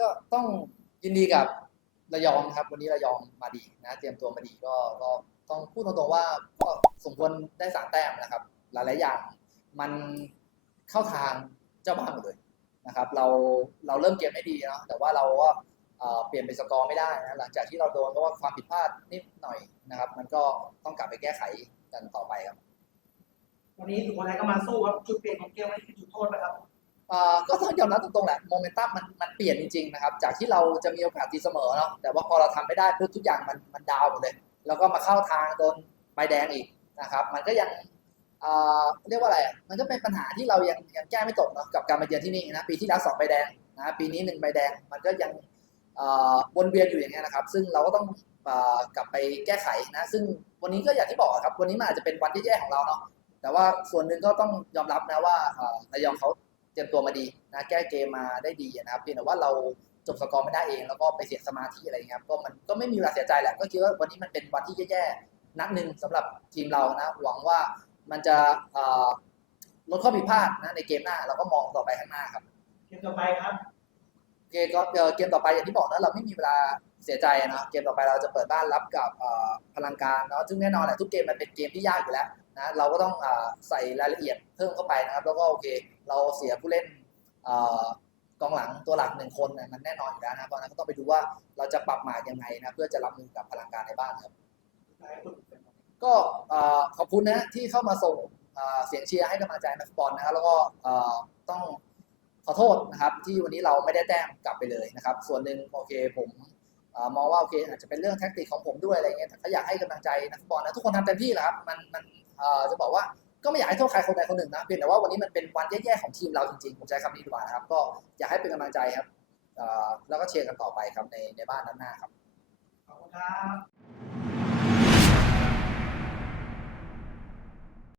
ก็ต้องยินดีกับระยองครับ วันนี้ระยองมาดีนะ เตรียมตัวมาดีก็ก็ต้องพูดตรงๆว่าก็สมควรได้สามแต้มนะครับ หลายๆอย่างมันเข้าทางเจ้าบ้านหมดเลยนะครับ เราเราเริ่มเกมไม่ดีเนาะแต่ว่าเราก็เปลี่ยนเป็นสกอร์ไม่ได้นะหลังจากที่เราโดนเพราะว่าความผิดพลาดนิดหน่อยนะครับ มันก็ต้องกลับไปแก้ไขกันต่อไปครับ วันนี้สุโขทัยก็มาสู้ครับจุดเปลี่ยนของเกมไม่คือจุดโทษนะครับ ก็ต้องยอมรับตรงๆแหละโมเมนตัมมันมันเปลี่ยนจริงๆนะครับ จากที่เราจะมีโอกาสตีเสมอเนาะแต่ว่าพอเราทำไม่ได้ปุ๊บทุกอย่างมันมันดาวหมดเลย แล้วก็มาเข้าทางโดนใบแดงอีกนะครับ มันก็ยังเรียกว่าอะไรมันก็เป็นปัญหาที่เรายังยังแก้ไม่ตกเนาะกับการมาเยือนที่นี่นะปีที่แล้วสองใบแดงนะปีนี้หนึ่งใบแดงมันก็ยังวนเวียนอยู่อย่างเงี้ยนะครับ ซึ่งเราก็ต้องกลับไปแก้ไขนะ ซึ่งวันนี้ก็อย่างที่บอกครับ วันนี้มันอาจจะเป็นวันที่แย่ของเราเนาะแต่ว่าส่วนหนึ่งก็ต้องยอมรับนะว่าระยองเขา เตรียมตัวมาดีนะแก้เกมมาได้ดีนะครับเพียงแต่ว่าเราจบสกอร์ไม่ได้เอง แล้วก็ไปเสียสมาธิอะไรเงี้ยครับก็มันก็ไม่มีเวลาเสียใจแหละก็คิดว่าวันนี้มันเป็นวันที่แย่ๆนัดหนึ่งสำหรับทีมเรานะหวังว่ามันจะเอ่อลดข้อผิดพลาดนะในเกมหน้าเราก็มองต่อไปข้างหน้าครับเกมต่อไปครับเกมก็เอ่อเกมต่อไปอย่างที่บอกนะเราไม่มีเวลาเสียใจนะเกมต่อไปเราจะเปิดบ้านรับกับเอ่อพลังการเนาะซึ่งแน่นอนแหละทุกเกมมันเป็นเกมที่ยากอยู่แล้ว นะเราก็ต้องอใส่รายละเอียดเพิ่มเข้าไปนะครับ แล้วก็โอเค เราเสียผู้เล่นอกองหลังตัวหลักหนึ่งคนมันแน่นอนอยู่แล้วนะเพราะฉะนั้นก็ต้องไปดูว่าเราจะปรับหมายยังไงนะเพื่อจะรับมือกับพลังการในบ้านครับ ก็ขอบคุณนะที่เข้ามาส่งเสียงเชียร์ให้กำลังใจนักบอลนะครับแล้วก็ต้องขอโทษนะครับ ที่วันนี้เราไม่ได้แต้มกลับไปเลยนะครับ ส่วนหนึ่งโอเคผมอมองว่าโอเคอาจจะเป็นเรื่องแท็กติกของผมด้วยอะไรเงี้ยแต่ก็อยากให้กำลังใจนักบอลนะทุกคนทำเต็มที่แหละครับมันมัน จะบอกว่าก็ไม่อยากให้โทษใครคนใดคนหนึ่งนะเพียงแต่ว่าวันนี้มันเป็นวันแย่ๆของทีมเราจริงๆผมใช้คำนี้ดีกว่านะครับ ก็อยากให้เป็นกำลังใจครับแล้วก็เชียร์กันต่อไปครับในในบ้านด้านหน้าครับขอบคุณครับ